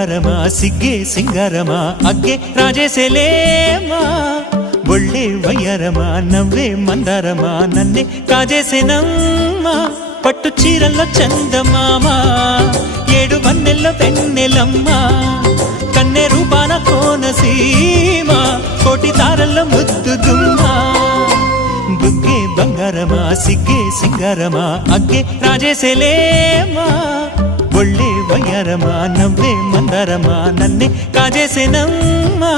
బంగారమా సిగ్గే సింగారమా అగ్గే రాజేసేలేమా ఒళ్ళే వయ్యారమా నవ్వే మందారమా నన్నే కాజేసేనమ్మా పట్టు చీరల్లో చందమామా ఏడు వన్నెల్లో వెన్నెలమ్మా కన్నె రూపాన కోనసీమ కోటి తారల్లో ముద్దుదుమ్మా బుగ్గే బంగారమా సిగ్గే సింగారమా అగ్గే రాజేసేలేమా ఒళ్ళే వయ్యారమా నవ్వే మందారమా నన్నే కాజేసేనమ్మా